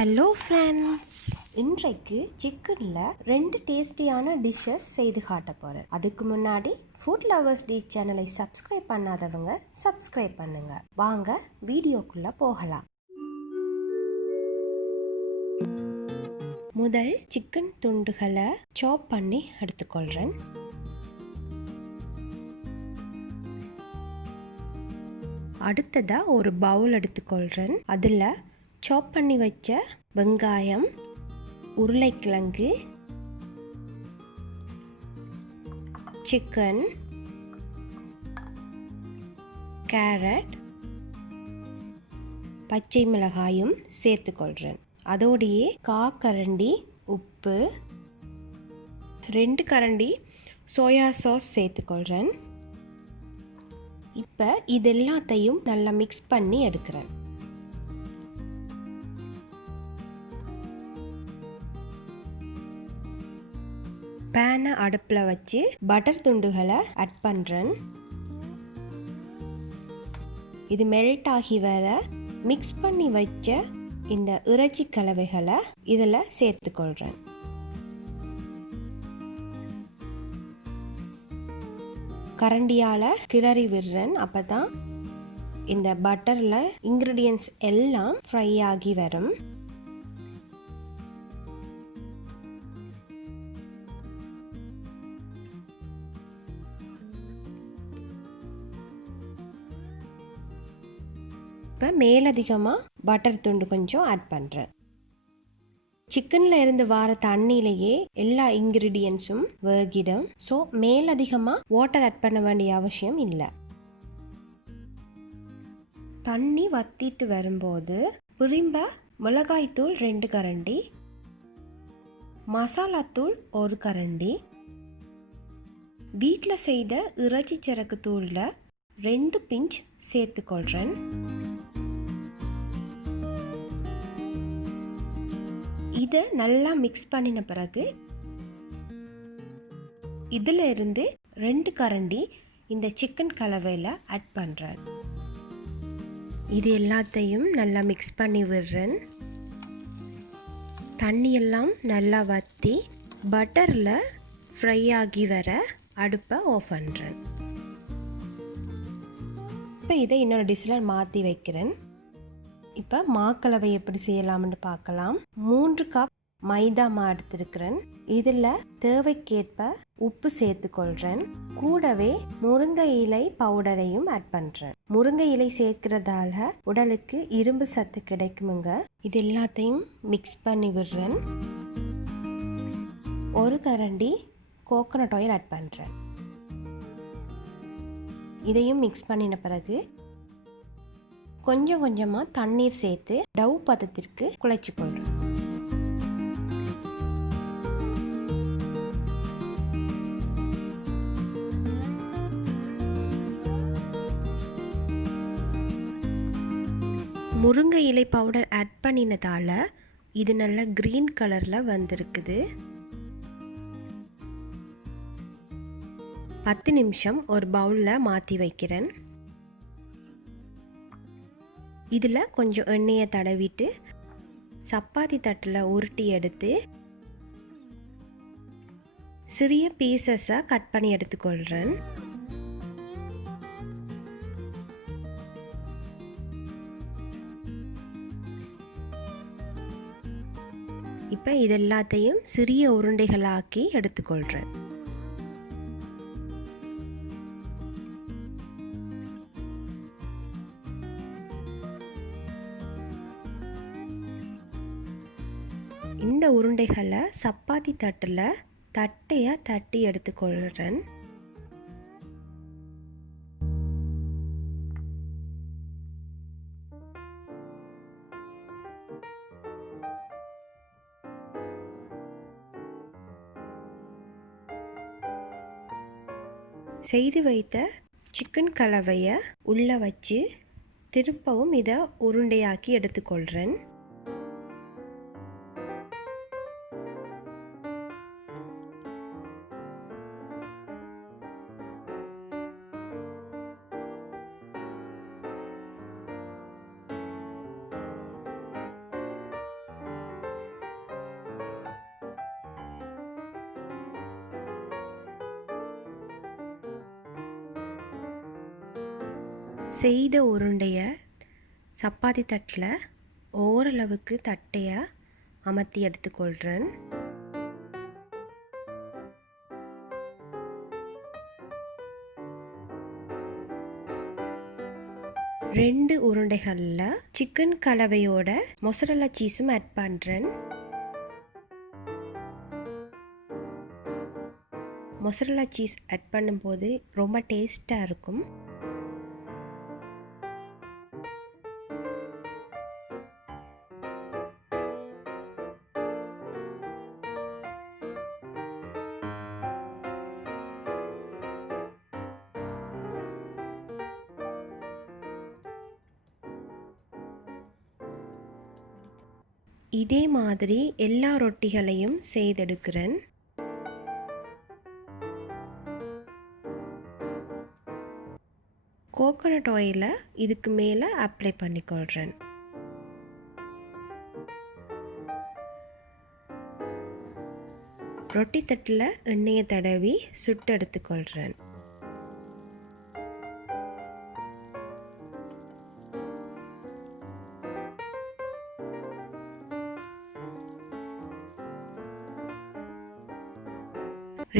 Hello friends, இன்றைக்கு சிக்கனில் 2 டேஸ்டியான டிஷ்ஷஸ் செய்து காட்ட போகிறேன். அதுக்கு முன்னாடி ஃபுட் லவர்ஸ் டி சேனலை சப்ஸ்கிரைப் பண்ணாதவங்க சப்ஸ்கிரைப் பண்ணுங்க. வாங்க வீடியோக்குள்ள போகலாம். முதல் சிக்கன் துண்டுகளை சாப் பண்ணி எடுத்துக்கொள்கிறேன். அடுத்ததாக ஒரு பவுல் எடுத்துக்கொள்கிறேன். அதில் சாப் பண்ணி வச்ச வெங்காயம், உருளைக்கிழங்கு, சிக்கன், கேரட், பச்சை மிளகாயும் சேர்த்துக்கொள்கிறேன். அதோடையே 1/4 கரண்டி உப்பு, 2 கரண்டி சோயா சாஸ் சேர்த்துக்கொள்கிறேன். இப்போ இது எல்லாத்தையும் நல்லா மிக்ஸ் பண்ணி எடுக்கிறேன். பேனை அடுப்பில் வச்சு பட்டர் துண்டுகளை ஆட் பண்ணுறேன். இது மெல்ட் ஆகி வர மிக்ஸ் பண்ணி வச்ச இந்த இறைச்சி கலவைகளை இதில் சேர்த்துக்கொள்கிறேன். கரண்டியால் கிளறி விடுறேன். அப்போ தான் இந்த பட்டரில் இன்க்ரீடியன்ட்ஸ் எல்லாம் ஃப்ரை ஆகி வரும். இப்போ மேலதிகமாக பட்டர் துண்டு கொஞ்சம் ஆட் பண்ணுறேன். சிக்கனில் இருந்து வர தண்ணியிலேயே எல்லா இன்க்ரீடியன்ட்ஸும் வேகிடும். ஸோ மேலதிகமாக வாட்டர் ஆட் பண்ண வேண்டிய அவசியம் இல்லை. தண்ணி வத்திட்டு வரும்போது திரும்ப மிளகாய்த்தூள் 2 கரண்டி, மசாலாத்தூள் 1 கரண்டி, வீட்டில் செய்த இறைச்சி சரக்கு தூளில் 2 பிஞ்ச் சேர்த்துக்கொள்கிறேன். இதை நல்லா மிக்ஸ் பண்ணின பிறகு இதில் இருந்து 2 கரண்டி இந்த சிக்கன் கலவையில் ஆட் பண்ணுறேன். இது எல்லாத்தையும் நல்லா மிக்ஸ் பண்ணி விடுறேன். தண்ணியெல்லாம் நல்லா வற்றி பட்டரில் ஃப்ரை ஆகி வர அடுப்பை ஆஃப் பண்ணுறேன். இப்போ இதை இன்னொரு டிஷ்ஷில் மாற்றி வைக்கிறேன். இப்போ மாக்கலவை எப்படி செய்யலாம்னு பார்க்கலாம். 3 கப் மைதா மா எடுத்துருக்கிறேன். இதில் தேவைக்கேற்ப உப்பு சேர்த்துக்கொள்கிறேன். கூடவே முருங்கை இலை பவுடரையும் ஆட் பண்ணுறேன். முருங்கை இலை சேர்க்கிறதால உடலுக்கு இரும்பு சத்து கிடைக்குமுங்க. இது எல்லாத்தையும் மிக்ஸ் பண்ணி விடுறேன். 1 கரண்டி கோகோனட் ஆயில் ஆட் பண்ணுறேன். இதையும் மிக்ஸ் பண்ணின பிறகு கொஞ்சம் கொஞ்சமாக தண்ணீர் சேர்த்து டவ் பதத்திற்கு குழைச்சிக்கொள்கிறேன். முருங்கை இலை பவுடர் ஆட் பண்ணினதால் இது நல்ல க்ரீன் கலரில் வந்திருக்குது. 10 நிமிஷம் ஒரு பவுலில் மாற்றி வைக்கிறேன். இதில் கொஞ்சம் எண்ணெயை தடவிட்டு சப்பாத்தி தட்டில் உருட்டி எடுத்து சிறிய பீசஸாக கட் பண்ணி எடுத்துக்கொள்கிறேன். இப்போ இது எல்லாத்தையும் சிறிய உருண்டைகளாக்கி எடுத்துக்கொள்கிறேன். இந்த உருண்டைகளை சப்பாத்தி தட்டில் தட்டையாக தட்டி எடுத்துக்கொள்கிறேன். செய்து வைத்த சிக்கன் கலவையை உள்ளே வச்சு திருப்பவும் இதை உருண்டையாக்கி எடுத்துக்கொள்கிறேன். செய்த உருண்டையை சப்பாத்தி தட்டில் ஓரளவுக்கு தட்டையாக அமர்த்தி எடுத்துக்கொள்கிறேன். ரெண்டு உருண்டைகளில் சிக்கன் கலவையோட மொசரல்லா சீஸும் ஆட் பண்ணுறேன். மொசரல்லா சீஸ் ஆட் பண்ணும்போது ரொம்ப டேஸ்ட்டாக இருக்கும். இதே மாதிரி எல்லா ரொட்டிகளையும் செய்தெடுக்கிறேன். கோகோனட் ஆயிலை இதுக்கு மேலே அப்ளை பண்ணிக்கொள்கிறேன். ரொட்டி தட்டில் எண்ணெயை தடவி சுட்டு எடுத்துக்கொள்கிறேன்.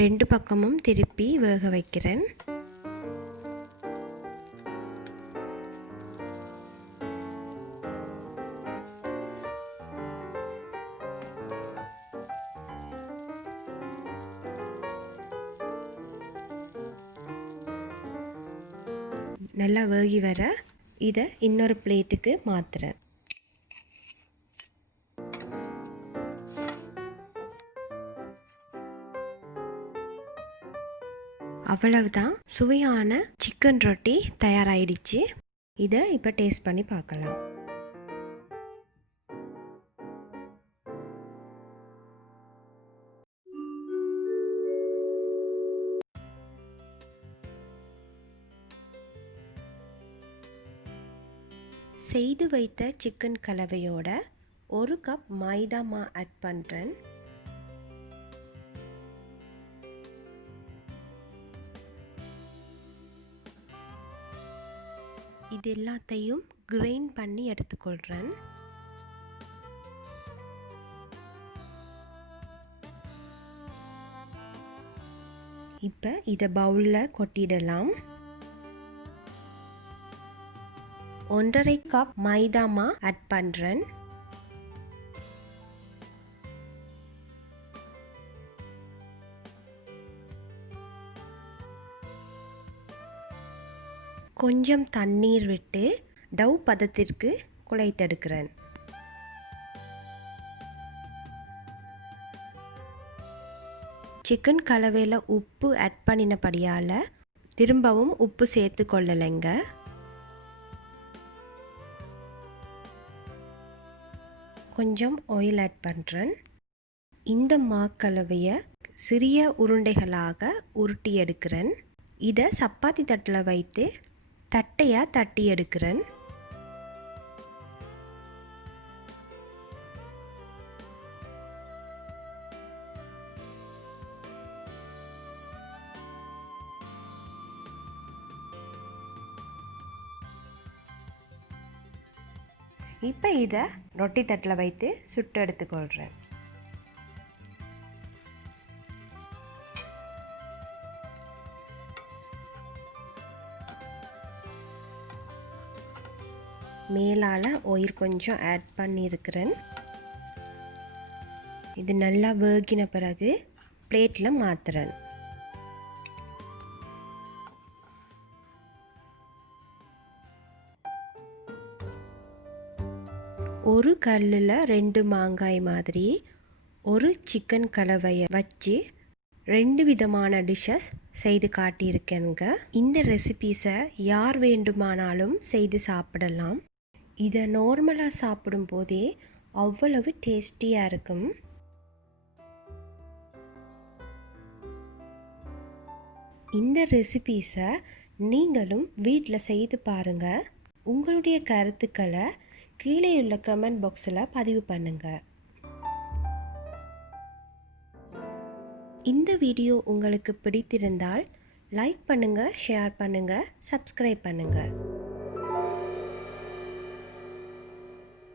ரெண்டு பக்கமும் திருப்பி வேக வைக்கிறேன். நல்லா வேகி வர இதை இன்னொரு பிளேட்டுக்கு மாற்றுறேன். அவ்வளவுதான், சுவையான சிக்கன் ரொட்டி தயாராகிடுச்சு. இதை இப்போ டேஸ்ட் பண்ணி பார்க்கலாம். செய்து வைத்த சிக்கன் கலவையோட 1 கப் மைதா மா ஆட் பண்ணுறேன். இது எல்லாத்தையும் கிரைண்ட் பண்ணி எடுத்துக்கொள்கிறேன். இப்போ இதை பவுலில் கொட்டிடலாம். 1.5 கப் மைதா மா ஆட் பண்ணுறேன். கொஞ்சம் தண்ணீர் விட்டு டவ் பதத்திற்கு குழைத்தெடுக்கிறேன். சிக்கன் கலவையில் உப்பு ஆட் பண்ணினபடியால் திரும்பவும் உப்பு சேர்த்து கொள்ளலைங்க. கொஞ்சம் ஆயில் ஆட் பண்ணுறேன். இந்த மாக்கலவையை சிறிய உருண்டைகளாக உருட்டி எடுக்கிறேன். இதை சப்பாத்தி தட்டில் வைத்து தட்டையாக தட்டி எடுக்கிறேன். இப்போ இதை ரொட்டி தட்டில் வைத்து சுட்டு எடுத்துக்கொள்கிறேன். மேலால் ஆயில் கொஞ்சம் ஆட் பண்ணியிருக்கிறேன். இது நல்லா வேகின பிறகு பிளேட்டில் மாற்றுறேன். ஒரு கல்லில் 2 மாங்காய் மாதிரி ஒரு சிக்கன் கலவையை வச்சு 2 விதமான டிஷ்ஷஸ் செய்து காட்டியிருக்கேங்க. இந்த ரெசிபீஸை யார் வேண்டுமானாலும் செய்து சாப்பிடலாம். இதை நார்மலாக சாப்பிடும் போதே அவ்வளவு டேஸ்டியாக இருக்கும். இந்த ரெசிபீஸை நீங்களும் வீட்டில் செய்து பாருங்கள். உங்களுடைய கருத்துக்களை கீழே உள்ள கமெண்ட் பாக்ஸில் பதிவு பண்ணுங்கள். இந்த வீடியோ உங்களுக்கு பிடித்திருந்தால் லைக் பண்ணுங்கள், ஷேர் பண்ணுங்கள், சப்ஸ்கிரைப் பண்ணுங்கள்.